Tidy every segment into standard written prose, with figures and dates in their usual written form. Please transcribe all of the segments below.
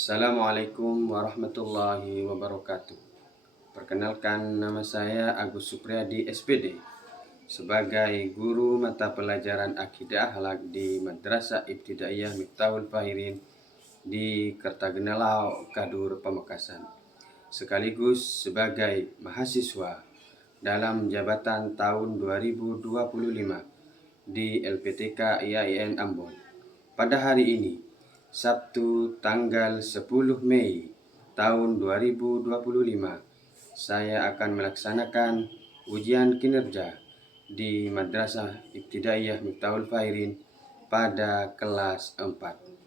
Assalamualaikum warahmatullahi wabarakatuh. Perkenalkan, nama saya Agus Supriyadi SPD sebagai guru mata pelajaran Akidah Akhlak di Madrasah Ibtidaiyah Miftahul Fahirin di Kertagenelau, Kadur, Pamekasan, sekaligus sebagai mahasiswa dalam jabatan tahun 2025 di LPTK IAIN Ambon. Pada hari ini, Sabtu tanggal 10 Mei tahun 2025, saya akan melaksanakan ujian kinerja di Madrasah Ibtidaiyah Miftahul Fahirin pada kelas 4.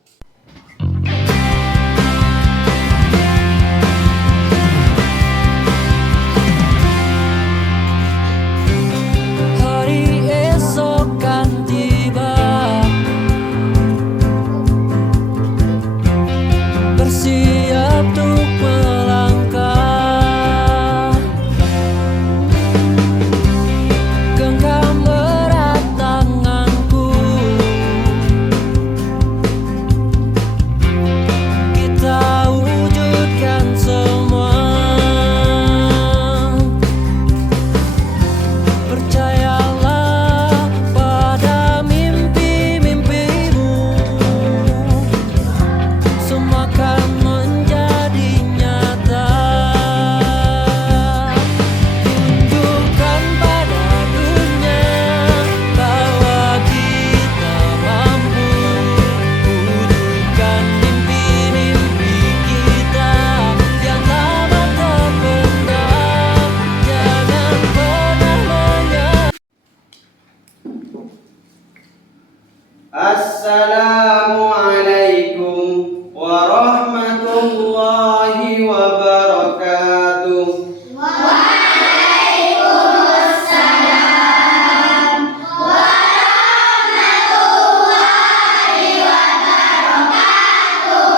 Assalamualaikum warahmatullahi wabarakatuh. Waalaikumsalam warahmatullahi wabarakatuh.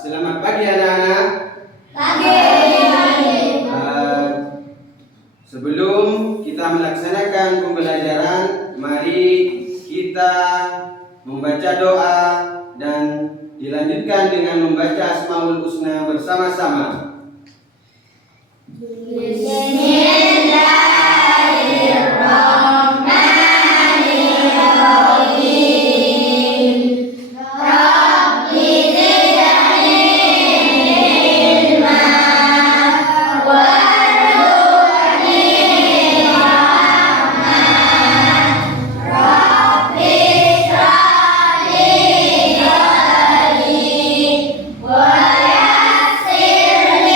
Selamat pagi anak-anak. Pagi. Sebelum kita melaksanakan pembelajaran, mari kita membaca doa dan dilanjutkan dengan membaca Asmaul Husna bersama-sama. Bismillahirrahmanirrahim. Rabbi zidni ilma warzuqni rahmah. Rabbi shrah li sadri wa yassir li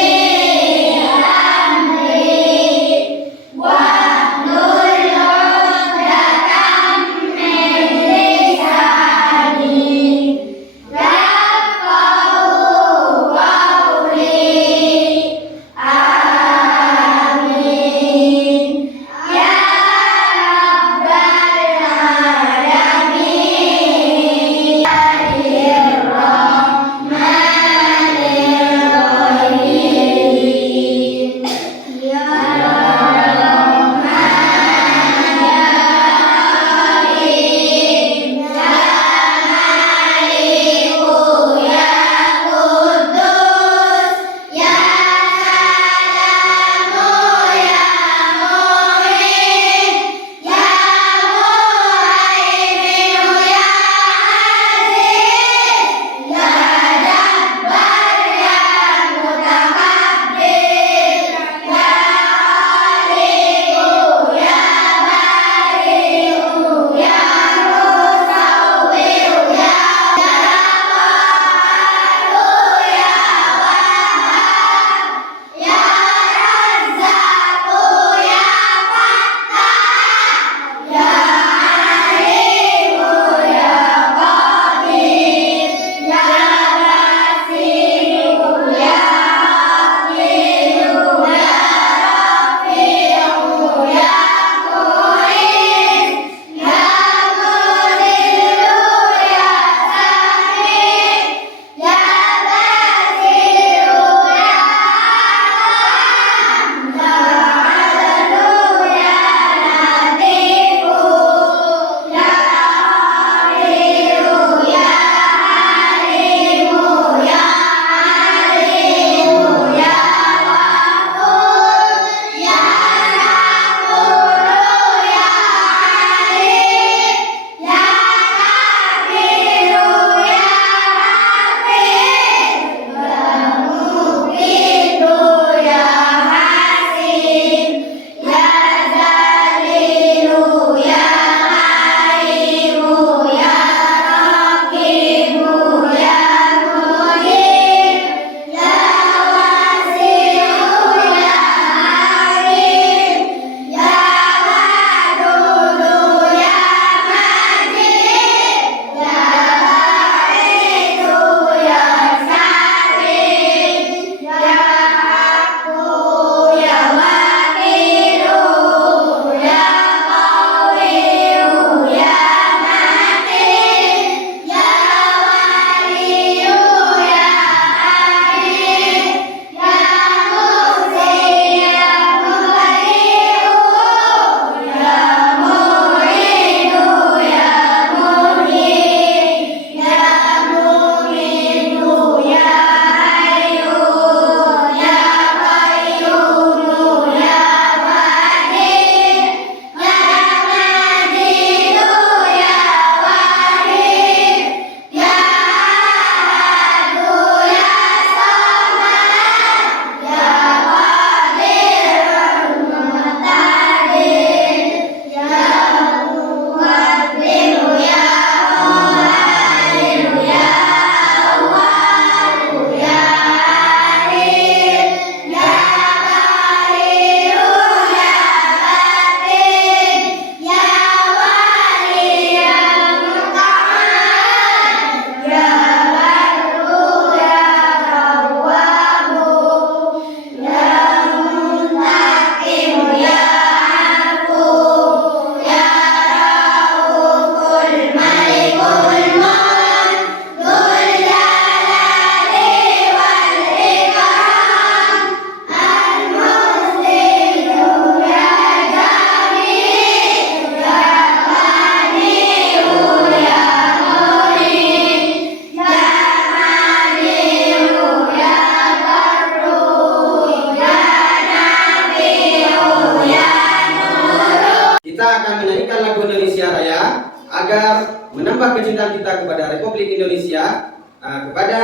agar menambah kecintaan kita kepada Republik Indonesia, kepada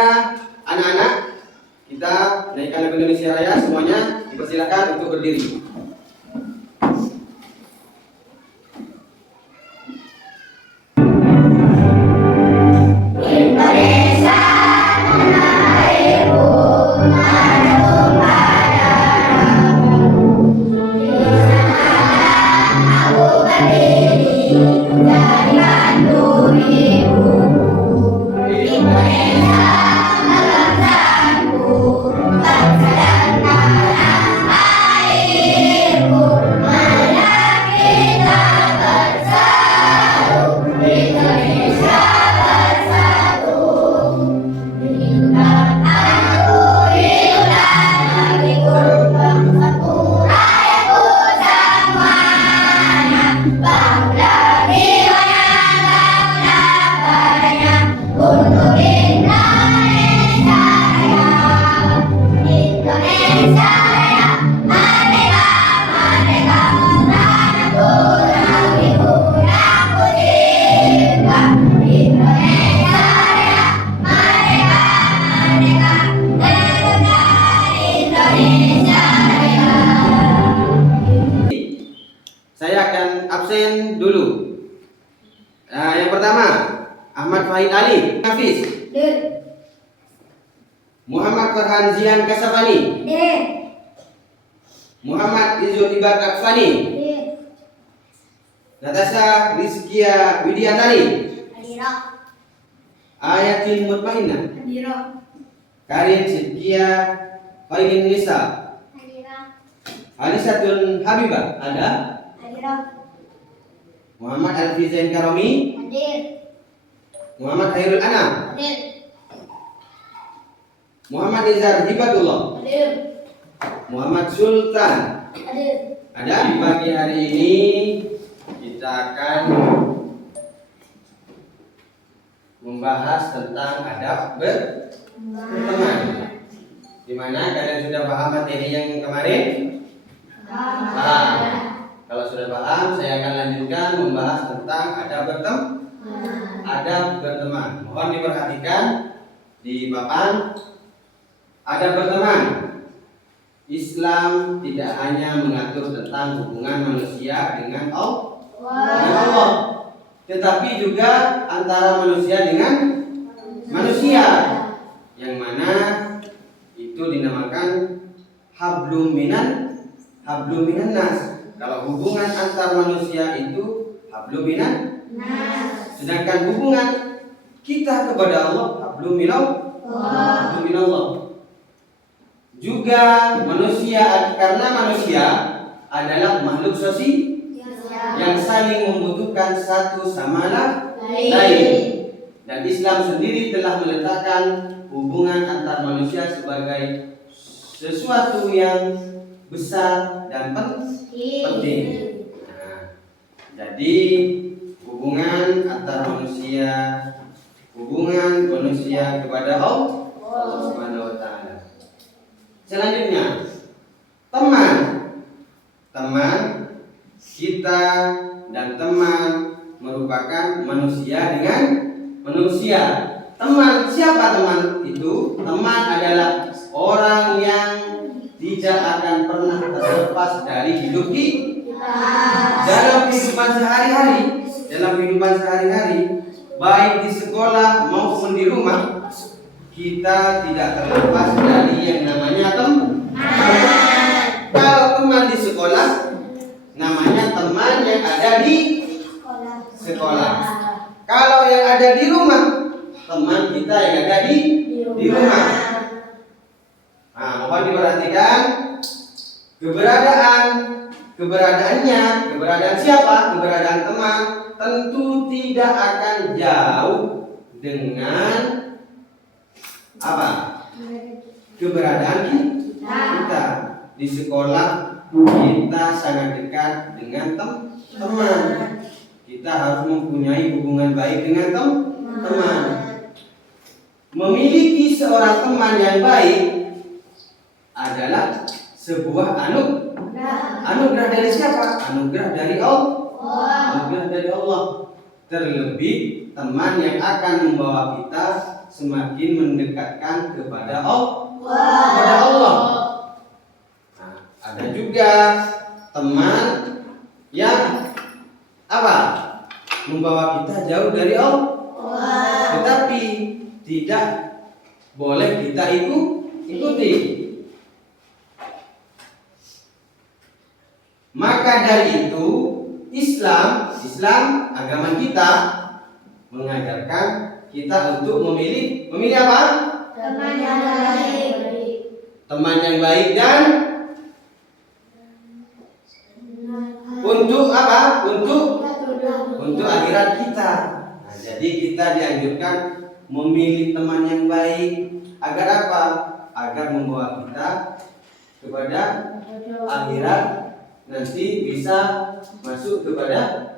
anak-anak kita naikkan lagu Indonesia Raya, semuanya dipersilakan untuk berdiri. Indonesia tanah airku, tanah tumpah darahku. Di sanalah aku berdiri, dari bantu ibuku. Indonesia bangsaku, bangsa dan tanah airku. Marilah kita bersatu, Indonesia bersatu. Hiduplah tanahku, hiduplah negeriku, bangsaku, rakyatku semuanya. Bangunlah jiwanya, bangunlah badannya untuk Indonesia Raya. Indonesia Raya, merdeka, merdeka, tanahku, negeriku yang ku cinta. Indonesia Raya, merdeka, merdeka, negara Indonesia Raya. Saya akan absen dulu. Yang pertama, Ahmad Fahid Ali Hafiz, Dir, Muhammad Farhan Zian Kasafani, dir, Muhammad Izul Ibad Akfani, dir. Natasha Rizkia Widiatari, Hadira, Ayatin Mutmainah, hadira, Karin Sidkia Faidin Nisa, hadira, Alisatun Habibah, ada hadira, Muhammad Alfi Zain Karomi, hadir, Muhammad Khairul Anam, hadir, Muhammad Izar Hibatullah, hadir, Muhammad Sultan. hadir. Ada di pagi hari ini kita akan membahas tentang adab berteman. Di mana kalian sudah paham materi yang kemarin? Paham. Kalau sudah paham, saya akan lanjutkan membahas tentang adab berteman. Mohon diperhatikan di papan adab berteman. Islam tidak hanya mengatur tentang hubungan manusia dengan Allah, tetapi juga antara manusia dengan manusia, yang mana itu dinamakan hablum minan nas. Kalau hubungan antar manusia itu hablum minan, sedangkan hubungan kita kepada Allah hablum minallah. Juga manusia, karena manusia adalah makhluk sosial yang saling membutuhkan satu sama lain. Dan Islam sendiri telah meletakkan hubungan antar manusia sebagai sesuatu yang besar dan penting. Nah, jadi hubungan antar manusia, hubungan manusia kepada Allah Subhanahu wa taala. Selanjutnya, teman kita dan teman merupakan manusia dengan manusia. Teman, siapa teman itu? Teman adalah orang yang tidak akan pernah terlepas dari hidup kita. Dalam kehidupan sehari-hari, baik di sekolah maupun di rumah, kita tidak terlepas dari yang namanya teman. Kalau teman di sekolah, namanya teman yang ada di sekolah. Kalau yang ada di rumah, teman kita yang ada di rumah. Nah, mohon diperhatikan keberadaan siapa? Keberadaan teman tentu tidak akan jauh dengan apa? Keberadaan kita di sekolah. Kita sangat dekat dengan teman. Kita harus mempunyai hubungan baik dengan teman. Memiliki seorang teman yang baik adalah sebuah anugerah dari siapa? Anugerah dari Allah. Anugerah dari Allah. terlebih teman yang akan membawa kita semakin mendekatkan kepada Allah. Nah, ada juga teman yang apa? Membawa kita jauh dari Allah. Tetapi tidak boleh kita ikuti. Maka dari itu Islam agama kita mengajarkan kita untuk memilih apa? Teman yang baik. Teman yang baik dan untuk apa? Untuk akhirat kita. Nah, jadi kita dianjurkan memilih teman yang baik agar apa? Agar membawa kita kepada akhirat, nanti bisa masuk kepada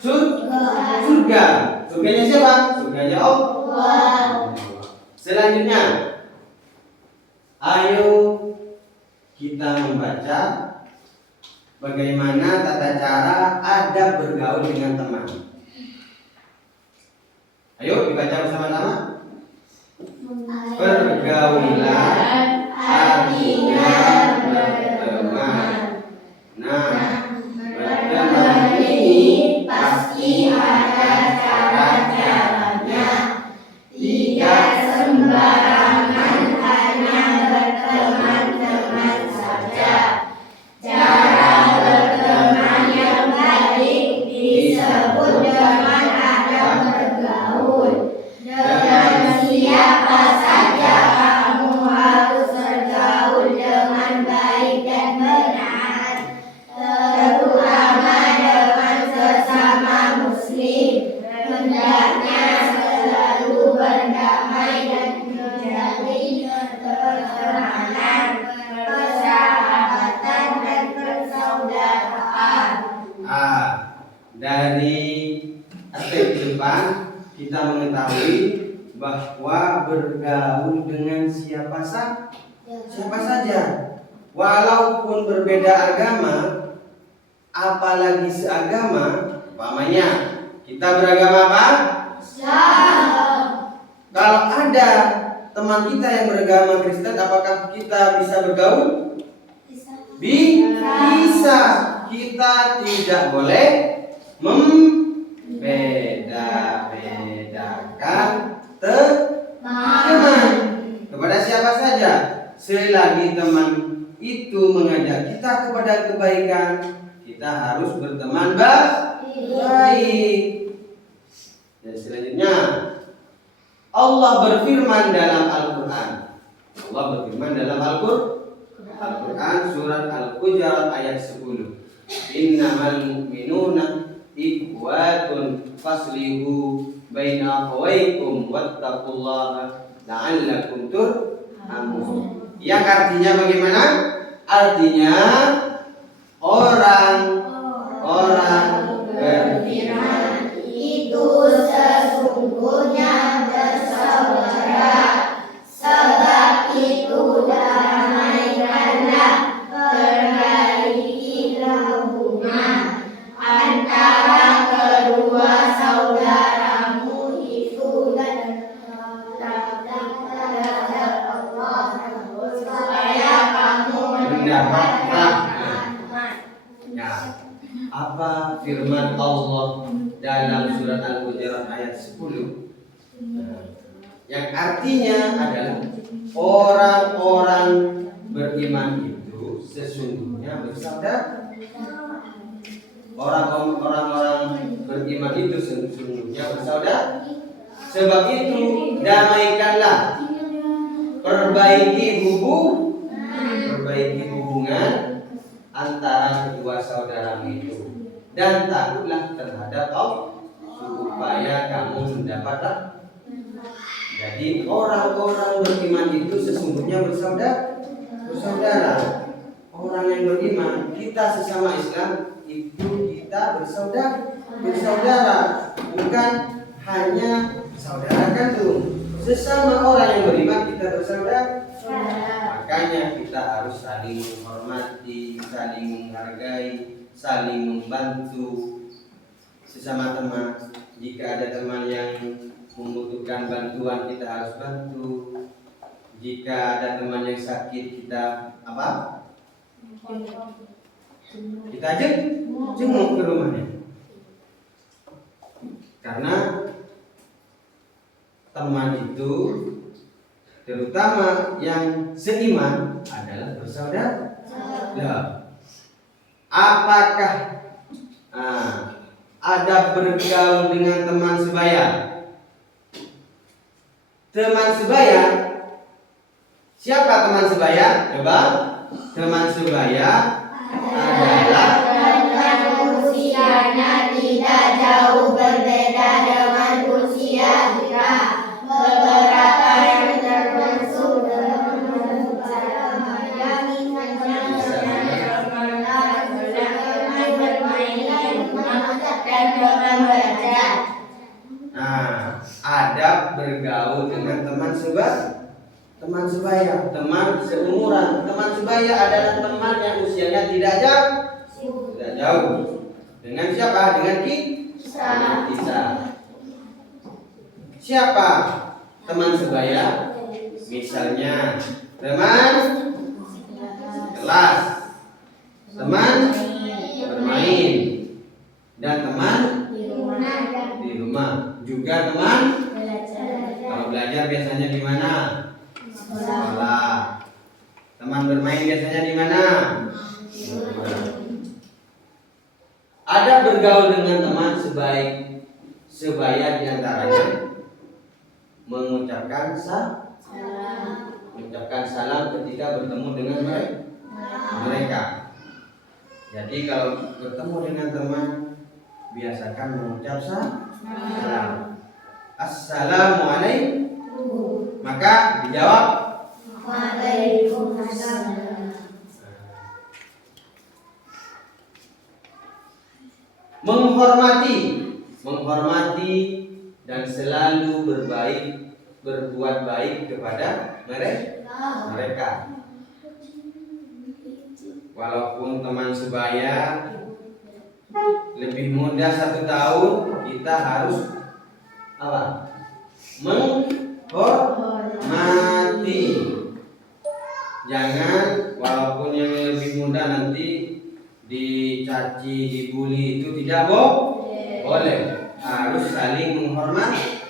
surga. Surganya siapa? Surganya Allah. Selanjutnya, ayo kita membaca bagaimana tata cara adab bergaul dengan teman. Ayo dibaca bersama-sama. Pergaulan artinya berteman. Nah, berteman ini pasti ada cara-caranya. Tidak sembarangan hanya berteman-teman saja. Cara berteman yang baik disebut dengan adab bergaul. Dengan siapa saja kamu harus bergaul dengan baik dan benar, terutama dengan sesama muslim. Hendaknya selalu berdamai dan menjalin pertemanan, persahabatan dan persaudaraan. Dari aspek depan kita mengetahui bahwa bergaul dengan siapa saja, walaupun berbeda agama, apalagi seagama. Umpamanya kita beragama apa? Islam. Kalau ada teman kita yang beragama Kristen, apakah kita bisa bergaul? Bisa. Kita tidak boleh membeda-bedakan teman kepada siapa saja, selagi teman itu mengajak kita kepada kebaikan, kita harus berteman baik. Dan selanjutnya, Allah berfirman dalam Al-Quran. Al-Quran surat Al-Hujurat ayat 10. Innamal mu'minuna ikhwatun faslihu baina akhawaykum wattaqullaha la'allakum turhamun. Yang artinya bagaimana? Artinya orang berfirman itu sesungguhnya bersaudara, sebab itu damaikanlah, perbaikilah hubungan antara kedua saudaramu itu dan Allah, supaya kamu mendapat rahmat. Apa firman Allah dalam surat Al-Hujurat ayat 10? Yang artinya adalah orang-orang beriman itu sesungguhnya bersaudara. Orang-orang beriman itu sesungguhnya bersaudara. Sebab itu damaikanlah, perbaiki hubungan antara kedua saudaramu itu, dan takutlah terhadap Allah supaya kamu mendapatlah. Jadi orang-orang beriman itu sesungguhnya bersaudara. Orang yang beriman, kita sesama Islam itu kita bersaudara, bukan hanya saudara kandung. Sesama orang yang beriman kita bersaudara. Makanya kita harus saling menghormati, saling menghargai, saling membantu, sesama teman. Jika ada teman yang membutuhkan bantuan, kita harus bantu. Jika ada teman yang sakit, kita apa? Kita jenguk ke rumahnya. Karena teman itu, terutama yang seiman, adalah bersaudara. Apakah ada bergaul dengan teman sebaya? Teman sebaya, siapa teman sebaya? Coba, teman sebaya adalah usianya tidak jauh berbeda dengan usia kita. Beberapa yang termasuk dalam adab bergaul dengan teman sebaya, teman seumuran. Teman sebaya adalah teman yang usianya tidak jauh. Dengan siapa? Dengan kita. Siapa teman sebaya? Misalnya teman kelas, teman bermain, dan teman di rumah. Juga teman kalau belajar biasanya di mana? Sekolah. Teman bermain biasanya di mana? Ada bergaul dengan teman sebaya di antaranya mengucapkan salam ketika bertemu dengan mereka. Jadi kalau bertemu dengan teman, biasakan mengucap salam. Assalamualaikum. Maka dijawab Waalaikumsalam. Menghormati dan selalu berbuat baik kepada mereka. Walaupun teman sebaya lebih muda 1 tahun, kita harus apa? Menghormati. Jangan walaupun yang lebih muda nanti dicaci, dibully, itu tidak boleh. Harus saling menghormati.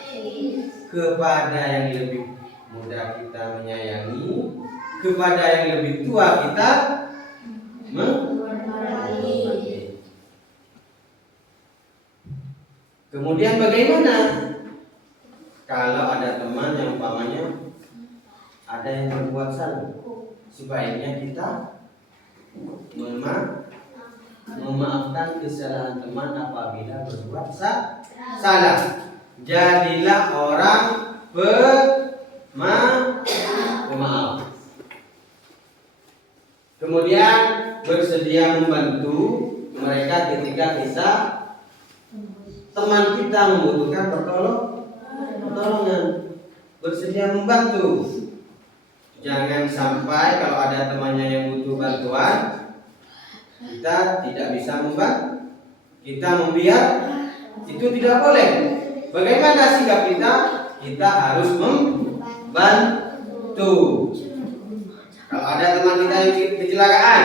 Kepada yang lebih muda kita menyayangi, kepada yang lebih tua kita menghormati. Kemudian bagaimana kalau ada teman yang umpamanya ada yang berbuat salah? Sebaiknya kita memaafkan kesalahan teman apabila berbuat salah. Jadilah orang pemaaf. Kemudian bersedia membantu mereka ketika teman kita membutuhkan pertolongan. Bersedia membantu. Jangan sampai kalau ada temannya yang butuh bantuan, kita tidak bisa membantu, kita membiarkan. Itu tidak boleh. Bagaimana sikap kita? Kita harus membantu. Kalau ada teman kita yang kecelakaan,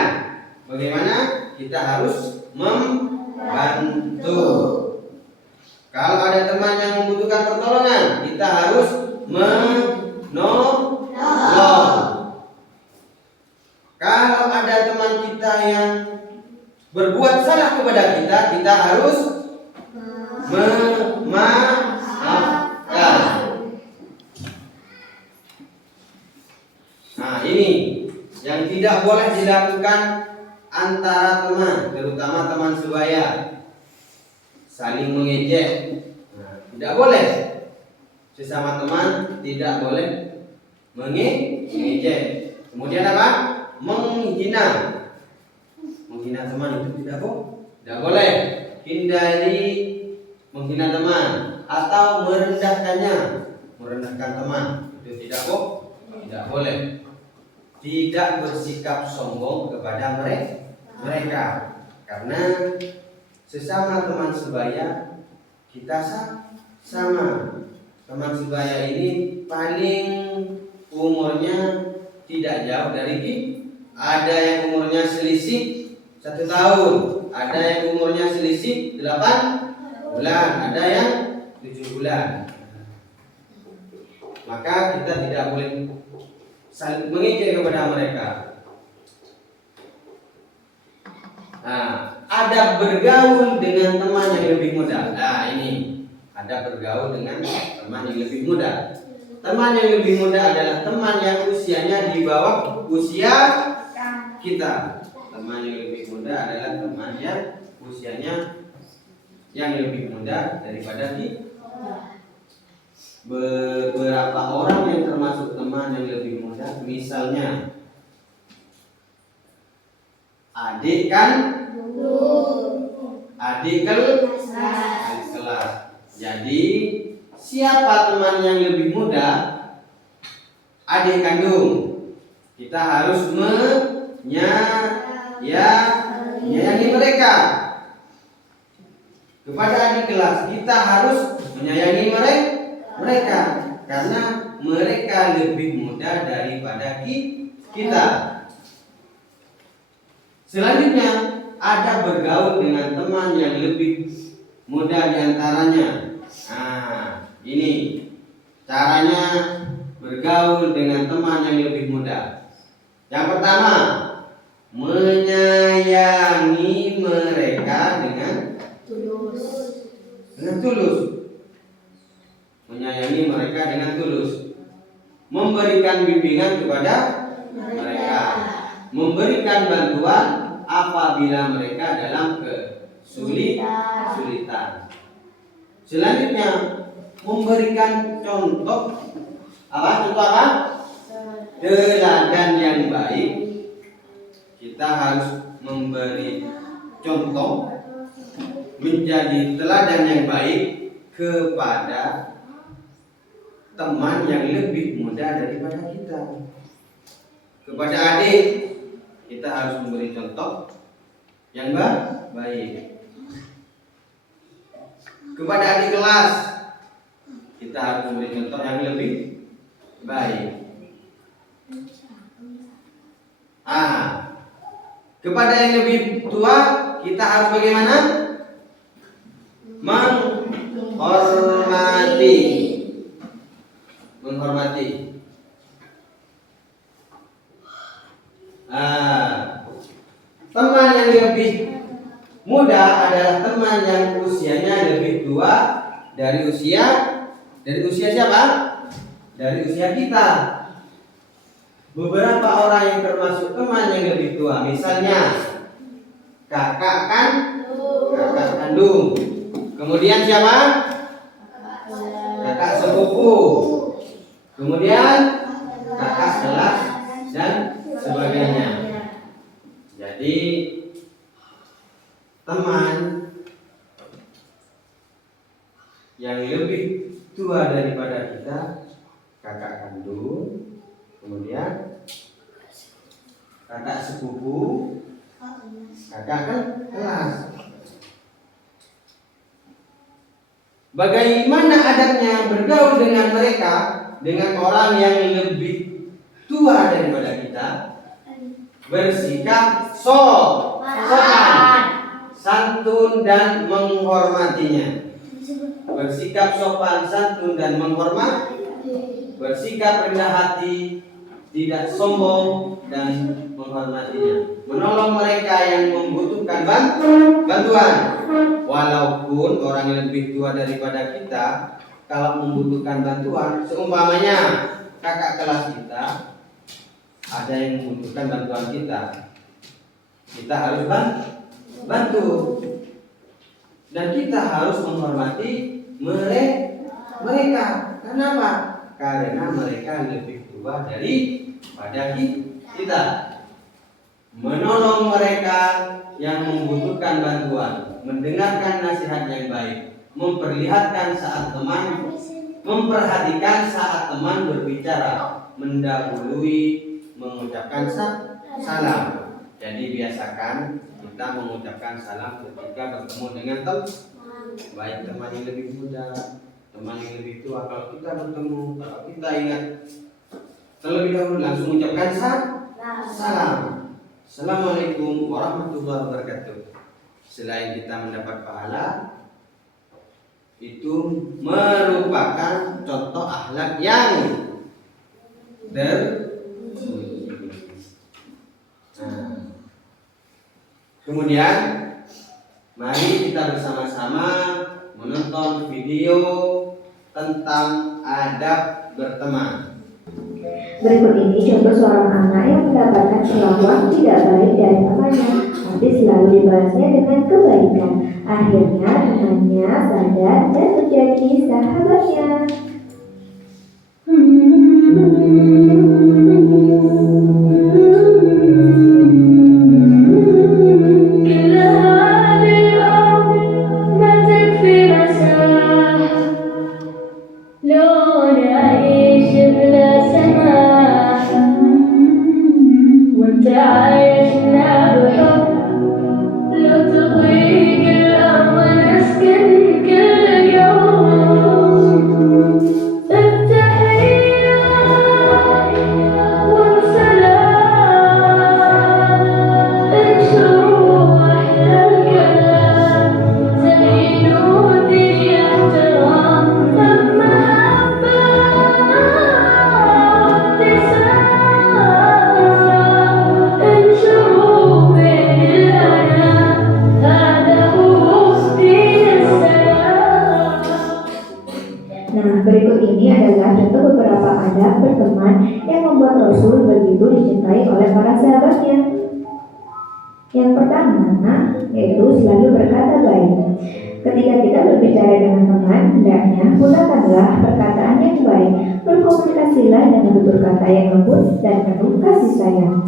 bagaimana? Kita harus membantu. Kalau ada teman yang membutuhkan pertolongan, kita harus menolong. Kalau ada teman kita yang berbuat salah kepada kita, kita harus memaafkan. Nah, ini yang tidak boleh dilakukan antara teman, terutama teman sebaya. Saling mengejek. Nah, tidak boleh. Sesama teman tidak boleh mengejek. Kemudian apa? Menghina. Menghina teman itu tidak boleh. Hindari menghina teman atau merendahkannya. Merendahkan teman itu tidak boleh. Tidak bersikap sombong kepada mereka. Karena sesama teman sebaya kita sama. Teman sebaya ini paling umurnya tidak jauh dari kita. Ada yang umurnya selisih 1 tahun, ada yang umurnya selisih 8 bulan, ada yang 7 bulan. Maka kita tidak boleh saling mengejek kepada mereka. Nah, ada bergaul dengan teman yang lebih muda. Nah, ini ada bergaul dengan teman yang lebih muda. Teman yang lebih muda adalah teman yang usianya di bawah usia kita. Teman yang lebih muda adalah teman yang usianya yang lebih muda daripada kita. Beberapa orang yang termasuk teman yang lebih muda, misalnya adik kelas. Jadi siapa teman yang lebih muda? Adik kandung. Kita harus menyayangi mereka. Kepada adik kelas kita harus menyayangi mereka karena mereka lebih muda daripada kita. Selanjutnya ada bergaul dengan teman yang lebih muda diantaranya. Nah, ini caranya bergaul dengan teman yang lebih muda. Yang pertama, menyayangi mereka dengan tulus. Menyayangi mereka dengan tulus. Memberikan bimbingan kepada mereka. Memberikan bantuan apabila mereka dalam kesulitan. Selanjutnya, memberikan contoh apa? Teladan yang baik. Kita harus memberi contoh, menjadi teladan yang baik kepada teman yang lebih muda daripada kita. Kepada adik kita harus memberi contoh yang baik. Kepada adik kelas kita harus memberi contoh yang lebih baik. Kepada yang lebih tua kita harus bagaimana? Menghormati. Teman yang lebih muda adalah teman yang usianya lebih tua dari usia siapa? Dari usia kita. Beberapa orang yang termasuk teman yang lebih tua, misalnya kakak kandung. Kemudian siapa? Kakak sepupu. Kemudian kakak kelas dan sebagainya. Jadi teman yang lebih tua daripada kita, kakak kandung, kemudian kakak sepupu, kakak kelas. Bagaimana adabnya bergaul dengan mereka, dengan orang yang lebih tua daripada kita? Bersikap sopan, santun dan menghormatinya. Bersikap sopan, santun dan menghormat. Bersikap rendah hati, tidak sombong dan menghormatinya. Menolong mereka yang membutuhkan bantuan. Walaupun orang yang lebih tua daripada kita, kalau membutuhkan bantuan, seumpamanya kakak kelas kita ada yang membutuhkan bantuan kita harus bantu. Dan kita harus menghormati mereka. Kenapa? Karena mereka lebih tua daripada kita. Menolong mereka yang membutuhkan bantuan, mendengarkan nasihat yang baik, memperhatikan saat teman berbicara, mendahului mengucapkan salam. Jadi biasakan kita mengucapkan salam ketika bertemu dengan Baik teman yang lebih muda, teman yang lebih tua, kalau kita bertemu, kalau kita ingat, terlebih dahulu langsung ucapkan salam. Assalamualaikum warahmatullahi wabarakatuh. Selain kita mendapat pahala, itu merupakan contoh akhlak yang terpuji. Nah, kemudian mari kita bersama-sama menonton video tentang adab berteman. Berikut ini contoh seorang anak yang mendapatkan perlakuan tidak baik dari temannya, tapi selalu dibalasnya dengan kebaikan. Akhirnya temannya sadar dan menjadi sahabatnya. Nah, berikut ini adalah contoh beberapa adab berteman yang membuat Rasul begitu dicintai oleh para sahabatnya. Yang pertama, yaitu selalu berkata baik. Ketika kita berbicara dengan teman, hendaknya gunakanlah perkataan yang baik. Berkomunikasilah dengan tutur kata yang lembut dan penuh kasih sayang.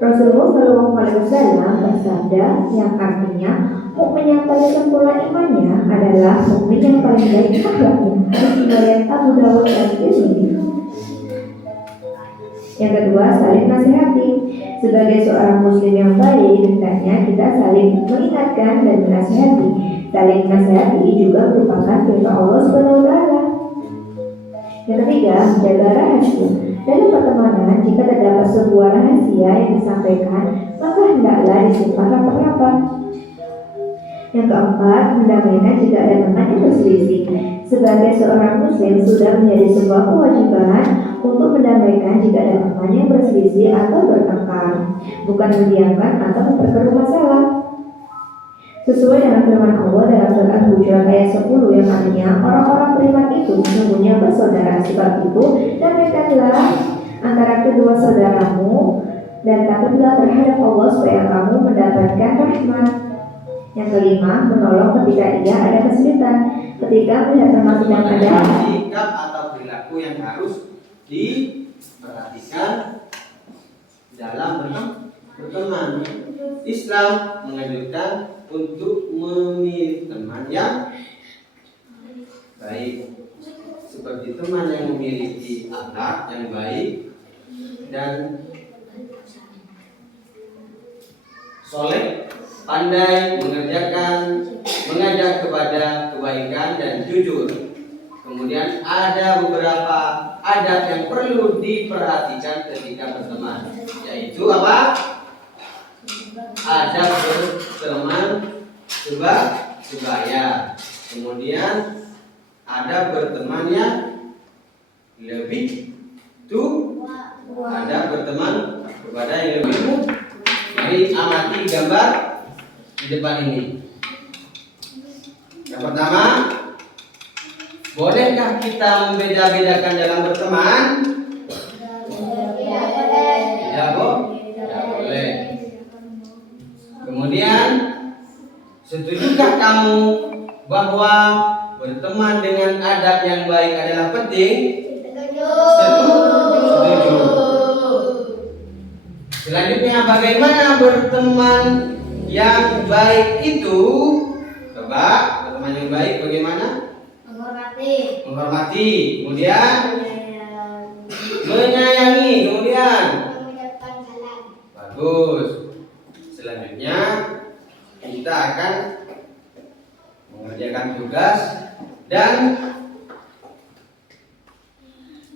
Rasulullah SAW bersabda yang artinya mukmin yang paling sempurna imannya adalah mukmin yang paling baik akhlaknya. Hadis riwayat Abu Dawud dan Tirmidzi. Yang kedua, saling nasihati. Sebagai seorang muslim yang baik, hendaknya kita saling mengingatkan dan menasihati. Saling menasihati juga merupakan perintah Allah SWT. Yang ketiga, menjaga rahasia. Dalam pertemanan, jika terdapat sebuah rahasia yang disampaikan, maka hendaklah disimpan rapat-rapat. Yang keempat, mendamaikan jika ada teman yang berselisih. Sebagai seorang muslim sudah menjadi sebuah kewajiban untuk mendamaikan jika ada teman yang berselisih atau bertengkar, bukan mendiamkan atau memperkeruh masalah. Sesuai dengan firman Allah dalam surat Al-Hujurat ayat 10 yang artinya orang-orang beriman itu sesungguhnya bersaudara. Sebab itu damaikanlah antara kedua saudaramu dan takutlah terhadap Allah supaya kamu mendapatkan rahmat. Yang kelima, menolong ketika ia ada kesulitan. Ketika melihat teman sedang ada sikap atau perilaku yang harus diperhatikan dalam berteman. Islam menganjurkan untuk memilih teman yang baik, seperti teman yang memiliki akhlak yang baik dan soleh, pandai mengerjakan, mengajak kepada kebaikan dan jujur. Kemudian ada beberapa adab yang perlu diperhatikan ketika berteman, yaitu apa? Adab berteman sebaya. Kemudian adab berteman yang lebih adab berteman kepada yang lebih muda. Mari amati gambar di depan ini. Yang pertama, bolehkah kita membeda-bedakan dalam berteman? Tidak boleh. Kemudian, setujukah kamu bahwa berteman dengan adab yang baik adalah penting? Setuju. Selanjutnya, bagaimana berteman yang baik itu? Coba, berteman yang baik bagaimana? Menghormati. Kemudian menyayangi. Kemudian bagus. Selanjutnya kita akan mengerjakan tugas dan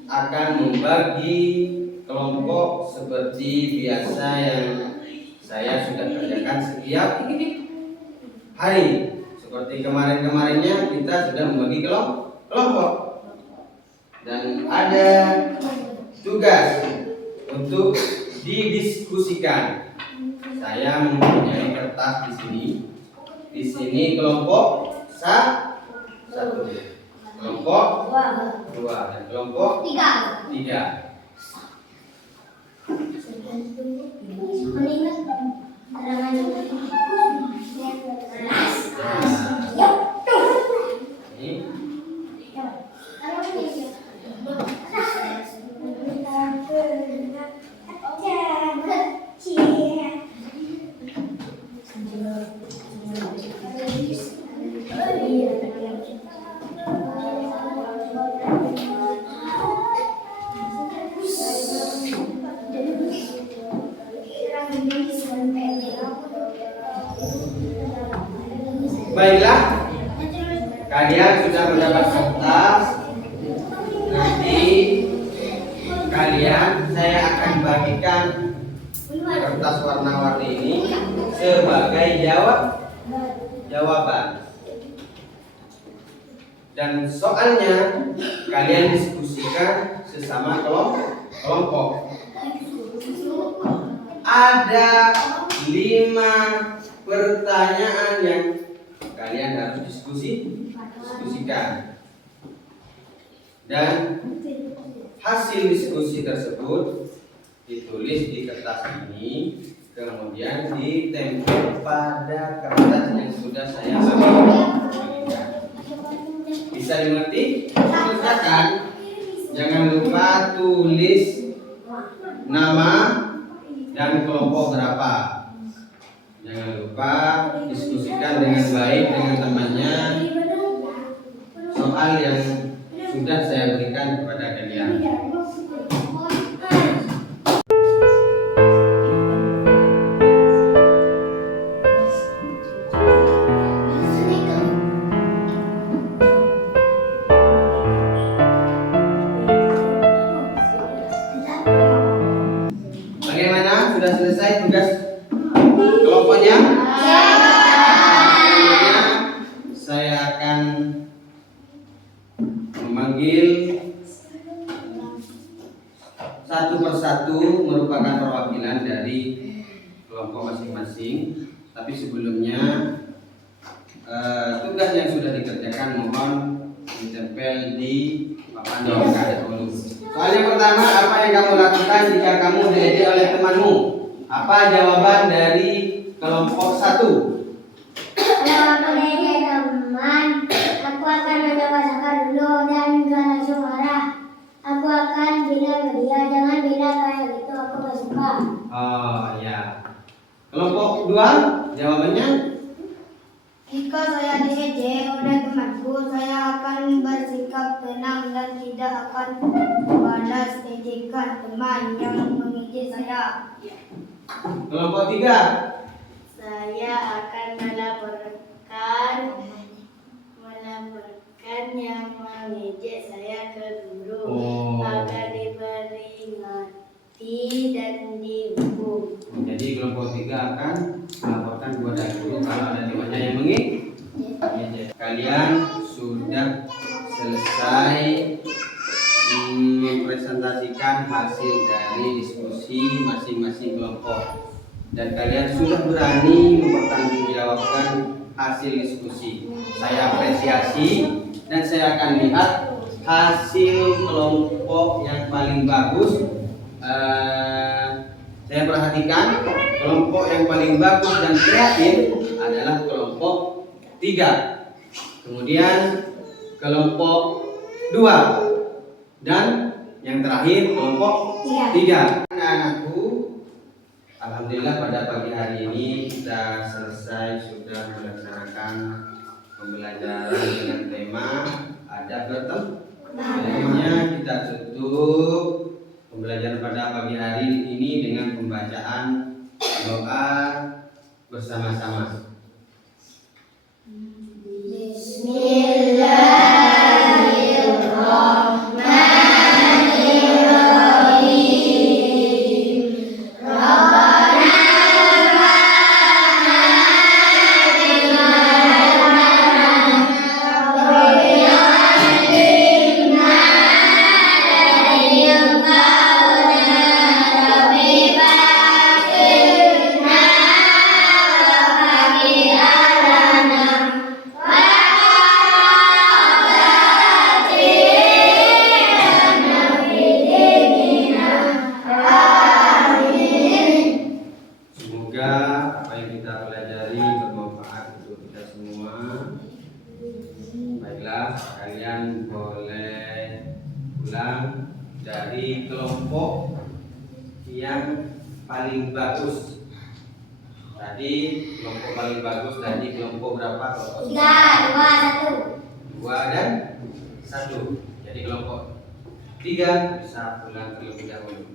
akan membagi kelompok seperti biasa yang saya sudah kerjakan setiap hari. Seperti kemarin-kemarinnya kita sudah membagi kelompok dan ada tugas untuk didiskusikan. Saya mempunyai kertas di sini. Di sini kelompok satu, kelompok dua, dan kelompok tiga. Baiklah, kalian sudah mendapat kertas. Nanti kalian saya akan bagikan kertas warna-warni ini sebagai jawaban. Dan soalnya kalian diskusikan sesama kelompok. Ada 5 pertanyaan yang kalian harus diskusikan. Dan hasil diskusi tersebut ditulis di kertas ini, kemudian ditempel pada kertas yang sudah saya bagikan. Bisa dimengerti? Kerjakan. Jangan lupa tulis nama dan kelompok berapa. Jangan lupa diskusikan dengan baik dengan temannya soal yang sudah saya berikan kepada kalian. Bagaimana? Sudah selesai tugas kelompoknya? Saya akan memanggil satu persatu merupakan perwakilan dari kelompok masing-masing. Tapi sebelumnya tugas yang sudah dikerjakan mohon ditempel di papan dahulu. Soal yang pertama, apa yang kamu lakukan jika kamu diejek oleh temanmu? Apa jawaban dari kelompok 1? Kalau aku diajak teman, aku akan mencoba sakar dulu dan gak langsung marah. Aku akan bilang ke dia, jangan bilang kayak gitu, aku gak suka. Oh ya. Kelompok 2, jawabannya? Jika saya diejek oleh temanku, saya akan bersikap tenang dan tidak akan membalas ejekan teman yang mengejek saya. Kelompok 3. Saya akan melaporkan yang mengejek saya ke guru agar diperingati dan dihukum. Jadi kelompok 3 akan melaporkan kepada guru kalau ada temannya yang mengejek. Kalian sudah selesai mempresentasikan hasil dari diskusi masing-masing kelompok. Dan kalian sudah berani mempertanggungjawabkan hasil diskusi. Saya apresiasi dan saya akan lihat hasil kelompok yang paling bagus. Saya perhatikan kelompok yang paling bagus dan kreatif adalah kelompok 3. Kemudian kelompok 2 dan yang terakhir kelompok 3. Anak-anakku, alhamdulillah pada pagi hari ini kita selesai sudah melaksanakan pembelajaran dengan tema adab bertemannya. Kita tutup pembelajaran pada pagi hari ini dengan pembacaan doa bersama-sama. Semoga apa yang kita pelajari bermanfaat untuk kita semua. Baiklah, kalian boleh pulang dari kelompok yang paling bagus. Tadi kelompok paling bagus tadi kelompok berapa? Kelompok 3, 2, 1. 2 dan 1. Jadi kelompok 3 bisa pulang terlebih dahulu.